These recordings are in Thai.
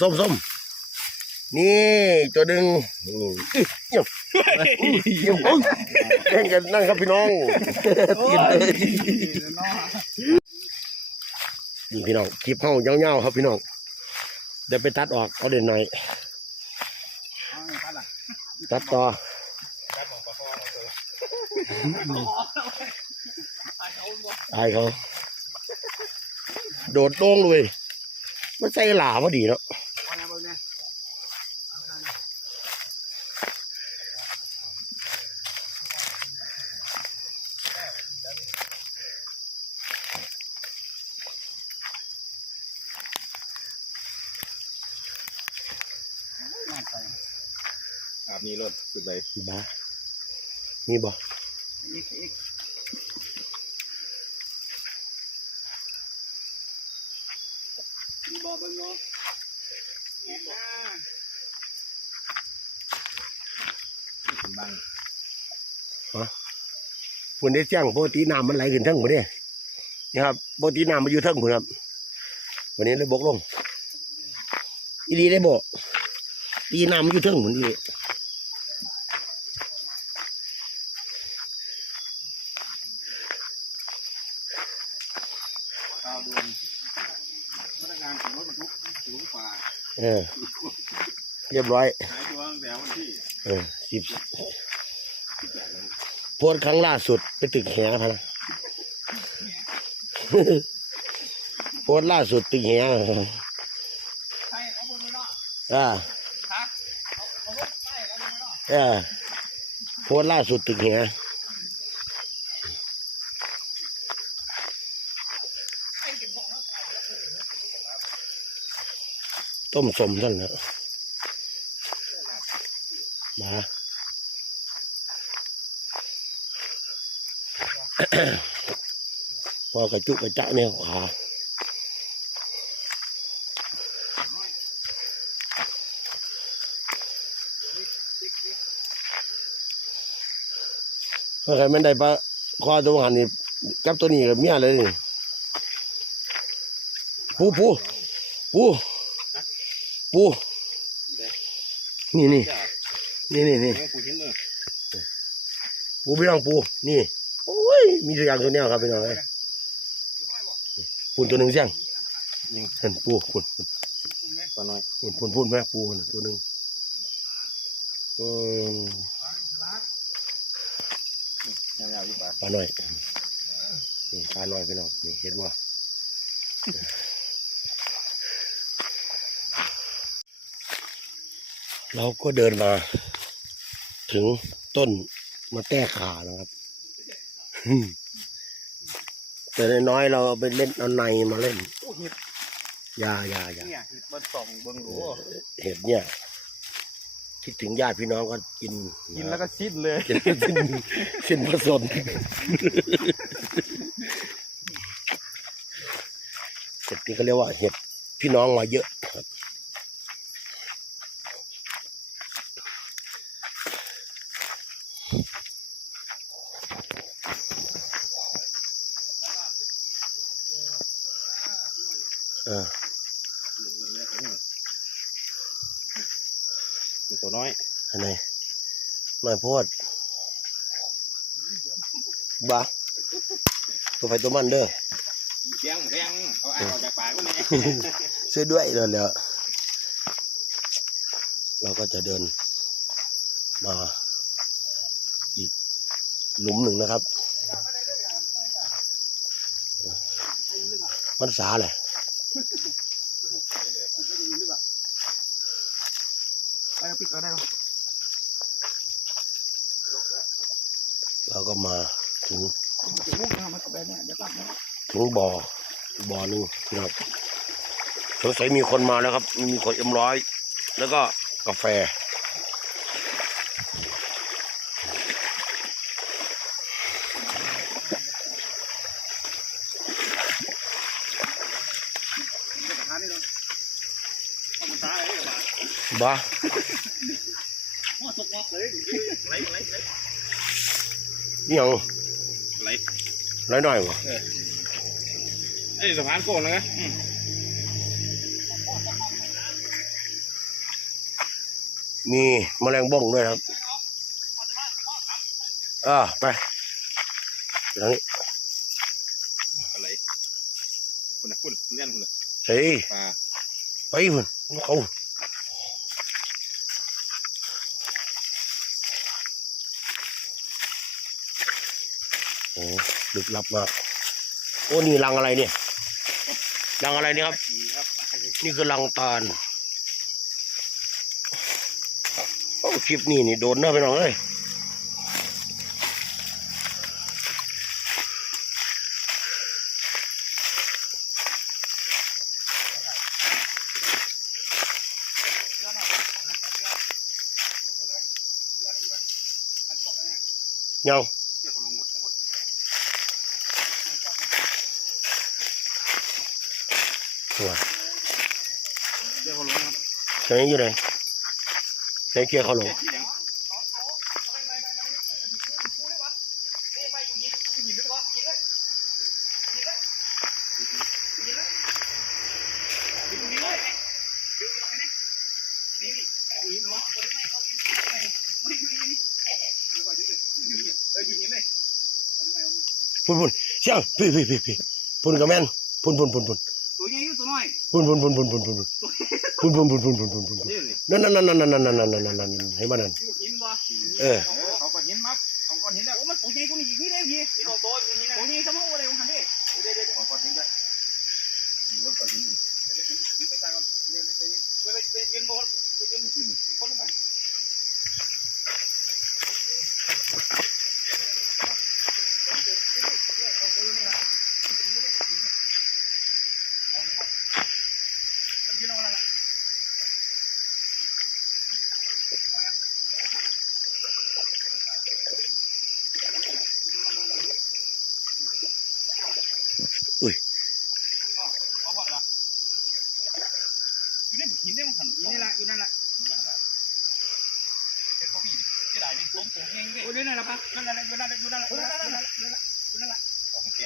ส้มส้มนี่ตัวดึงนี่อิ๊ยเยี่ยมเยี่ยมโอ้ยแข่งกันนั่งครับพี่น้องนเลยนี่พี่น้องคลิปเข้ายาวๆครับพี่น้องเดี๋ยวไปตัดออกเอาเด่นหน่อยตัดต่อตายเขาโดดโด่งเลย มันใส่หลาพอดีเนาะอาบนี้รถสุดเลยบ้ามีบ่อีกอีก บอกเบิ่งเนาะบังฝุ่นได้เสียงปกติน้ำมันไหลขึ้นทั้งหมดเนี่ยนี่ครับปกติน้ำมันอยู่ทั้งหมดครับ วันนี้เลยบกลงอีดีได้บอกตีน้ำมันอยู่ทั้งหมดนี่ ข่าวด่วนพนักงานขับรถบรรทุกสูงฝ่า เออ เรียบร้อยหายตัวตั้งแต่วันที่เออสิบโพสต์ครั้งล่าสุดไปตึกแหพะนะ โพสต์ล่าสุดตึกแหใช่เอาเบิ่งเนาะอ่าฮะเอาเอารถใช่เอาเบิ่งเนาะเออโพสต์ล่าสุดตึกแหไอ้เก็บของแล้วใส่ ต้มสมท่านนะมาพอกระจุกกระจะเนี่ยขาเพราใครไม่ได้ปะคอตัวหันนี่กับตัวนี้กับเมียเลยนี่ปูปูปู ปูนี่นี่นี่นี่นี่เออกูเห็นเลยปูพี่น้องปูนี่โอ้ยมีตัวอย่างตัวเนี้ยครับพี่น้องเอ้ยปูนตัวหนึ่งเสียงเห็นปูปูนปูนตัวน้อยปูนปูนปูนแม่ปูน่ะตัวหนึ่งอืมยาวๆอยู่ปากปลาหน่อยนี่ปลาหน่อยพี่น้องนี่เห็นว่า เราก็เดินมา ถึงต้นมาแต้ขาแล้วครับ แต่น้อยๆเราเอาไปเล่นเอาในมาเล่นโอ้เห็ดอยาอยาอยาเนี่ยเห็ดมันส่องเบิ่งดูเห็ดเนี่ย คิดถึงญาติพี่น้องก็กิน กินแล้วก็ซิดเลยกินสิ้นสิ้นผสมเห็ดนี่เขาเรียกว่าเห็ดพี่น้องมาเยอะครับเออ ตัวน้อยอันไหนหน่อยโพดบ้าตัวไฟตัวมันเด้อเสียงเสียงเอาไอ้ออกจากปากก็นี่ช่วยด้วยเดี๋ยวเดี๋ยวเราก็จะเดินมาอีกหลุมหนึ่งนะครับ มันสาแหละ ไปเอาปิดก็ได้หรอเราก็มาถึงจะมุกนะมันก็แบบเนี้ยเดี๋ยวกลับนะถึงบ่อบ่อหนึ่งนะครับสงสัยมีคนมาแล้วครับ มีคนเอ็มร้อยแล้วก็กาแฟ หาได้เลยเอามาตายเลยบาด บ้าหม้อสกมอกเลยไหลไหลไหลนี่ยังไหลน้อยหน่อยวะไอ้สะพานโกนเลยนะมีแมลงบ้องด้วยนะครับอ่าไปทางนี้อะไรคุณนะคุณเล่นคุณนะใส่ปลาไปพุ่นเขา ลึกลับมากโอ้นี่รังอะไรเนี่ยรังอะไรเนี่ยครับ นี่คือรังตาลโอ้คลิปนี้นี่โดนเนอะไปน้องเอ้ยยังเชื่อเขาลงหมด ตัวเชื่อเขาลงครับไหนอยู่ไหนไหนเคลียร์เขาหลงที่ยังพุ่นพุ่นเสียงพี่พี่พี่พี่พุ่นกับแม่นพุ่นพุ่นพุ่นพุ่น ตัวใหญ่อยู่ตัวน้อยพุ่นพุ่นพุ่นพุ่นพุ่นพุ่นพุ่นพุ่นพุ่นพุ่นพุ่นพุ่นพุ่นพุ่นนี่นี่นั่นนั่นนั่นนั่นนั่นนั่นนั่นนั่นนั่นให้มันนั่นอยู่หินบ่เออเขาก้อนหินมับเขาก้อนหินแล้วโอ้มันตัวใหญ่กว่านี้อีกนิดเดียวพี่นี่ตัวโตอยู่นี่นะตัวใหญ่สมองอะไรของมันดิเดี๋ยวเดี๋ยวเดี๋ยวก้อนหินได้รถก้อนหินไปใส่ก่อนเดี๋ยวไปไปไปไปยืนบนไปยืนคนลงไป เขาบอกละอยู่ในหินได้มั้งขันอยู่นี่แหละอยู่นั่นแหละเป็นพวกพี่ที่ไหนนี่สมปูเองดิ โอ้ยนั่นแหละปะนั่นแหละอยู่นั่นแหละอยู่นั่นแหละอยู่นั่นแหละอยู่นั่นแหละอยู่นั่นแหละของแก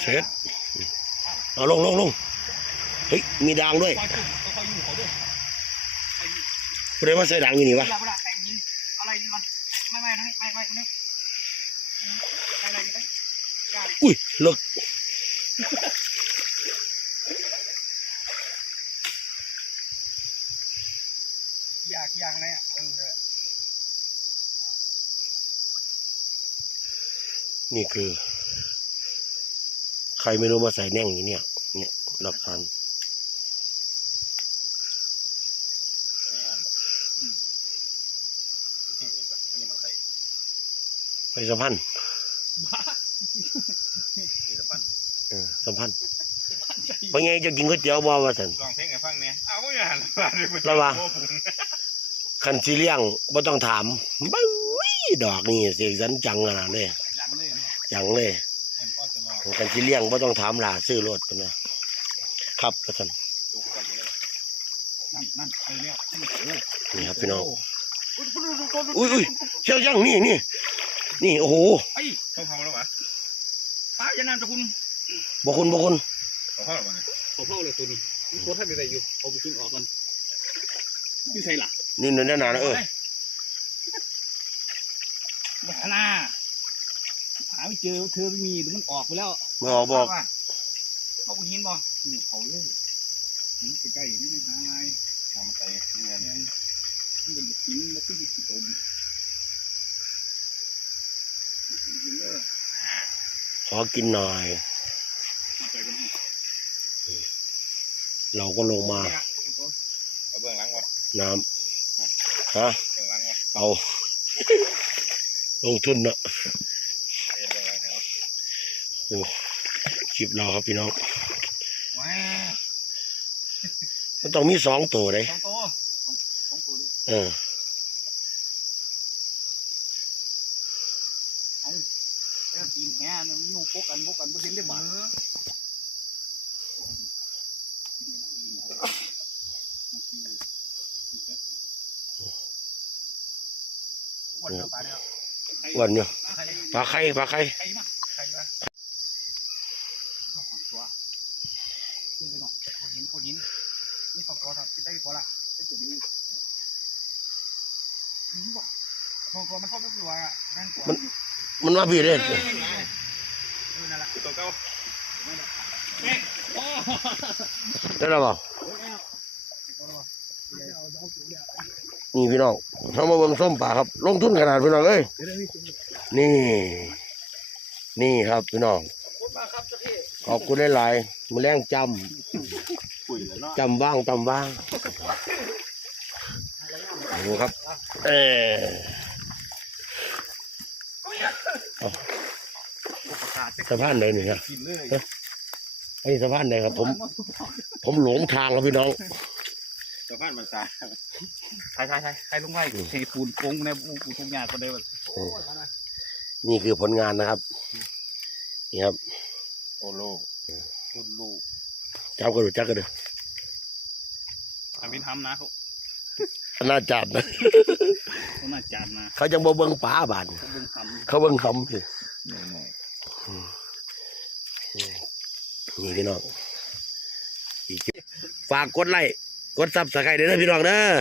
เสร็จเอาลงลงลงเฮ้ยมีด่างด้วยคอยจุ่มคอยอยู่เขาด้วยผู้ใดมาใส่ด่างอยู่นี่วะเวลาเวลาแต่งหินอะไรนี่มันไม่ไม่ไม่ไม่ไม่คนนี้อะไรนี่ไปอุ้ยเลิกยากยากอะไรอะเออ นี่คือ ใครไม่รู้มาใส่แน่งอยู่เนี่ย เนี่ยหลักฐานนี่มันใส่ไปสัมพันธ์บ้านี่สะพันเออสัมพันธ์ไปไงจะกินก๋วยเตี๋ยวบ่ว่าสันลองเพลงให้ฟังเนี่ยเอาอย่าหันมาเลยแล้ววะคันสิเลี้ยงบ่ต้องถามบ้ยดอกนี่เสียงสันจังขนาดเลยหลังเลย จังเลยกันสิเลี้ยงบ่ต้องถามหลาซื้อรถพุ่นนะครับกกันนี่เลยนั่นนี่ครับพี่น้องอุ้ยอุ้ยเชี่ยวยังนี่นี่นี่โอ้โหไอ้เขาเผาแล้ววะป้าอย่านานตะคุณบ่คุณบ่คุณเขาเผาแล้ววะเนี่ยขอเผาเลยตัวนี้โคตรท่านอะไรอยู่เอาไปขึ้นออกกันนี่ใส่หลักนี่นั่นน่ะนะเออบ้านาหา ไม่เจอเธอไม่มีหรือมันออกไปแล้วบ่เอาบอกเขาไปหินบ่นี่เขาเลยมันใกล้ๆนี่มันหาไงทำใส่เงินแทนมันเป็นหินแล้วก็ยิ่งตมขอกินหน่อยไปกันเราก็ลงมาเอาเบื้องหลังวะน้ำฮะเบื้องหลังวะเอาลงทุนเนอะ เบื้องหลังเหร อคลิปเราครับพี่น้องว้ามันต้องมีสองตัวเลยสองตัวสองตัวดิเออแล้วกินแห่มันอยู่พกกันพกกันบ่เห็นได้บาดวันเดียวไปแล้ววันเนี้ยใครปลาไข่ปลาไข่ ใครมาใครมาเข้า ของของมันเข้าไปตัวอะนั่นกว่ามันมาพี่เลยเออนั่นแหละตัวเก่าเอ๊ะโอ้ได้แล้วเปล่านี่พี่น้องเขามาเบิ่งส้มป่าครับ ลงทุนขนาดพี่น้องเอ้ย นี่ นี่ครับพี่น้อง ขอบคุณหลายๆมือแรงจำจำว่างจำว่าง ดูครับ เออเอาสะพานไหนนี่ครับกินเลยไอ้สะพานไหนครับ ผม ผมหลงทางครับพี่น้องสะพานมันตายใช่ใช่ใช่ใครลงไว้เทปูนโกงในปูนทุกอย่างก็ได้แบบนี่คือผลงานนะครับ นี่ครับ โอโลรุ่นลูกจำกระดูกจักกันเด้อทำเป็นทำนะเขา อนาจารนะเขาน่าจานนะเขาจังบ่เบิ่งป่าบาน เขาเบิ่งทำเขาเบิ่งคำสิหน่อยนี่พี่น้องอีกฝากกดไลค์กดซับสไครต์ด้วยนะพี่น้องเด้อ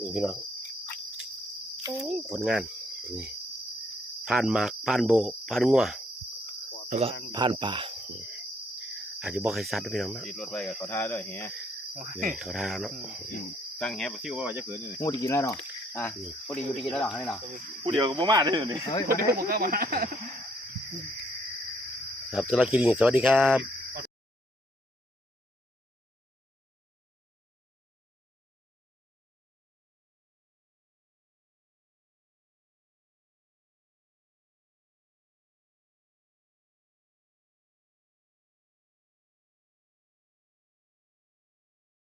นี่พี่น้องผลงานนี่ผ่านหมากผ่านโบผ่านงัวแล้วก็ผ่านป่าอาจจะบอกให้ซัดนะพี่น้องนะติดรถไปกับเขาท่าด้วยแฮะนี่เขาทาเนาะ ตั้งแฮปซิวว่าจะเผื่อนี่พูดดีกินแล้วเนาะอะพูดดีอยู่ดีกินแล้วเนาะให้เนาะผู้เดียวก็บ่มาได้เลยเฮ้ยคนที่พูดก็มา ครับสำหรับคลิปนี้สวัสดีครับ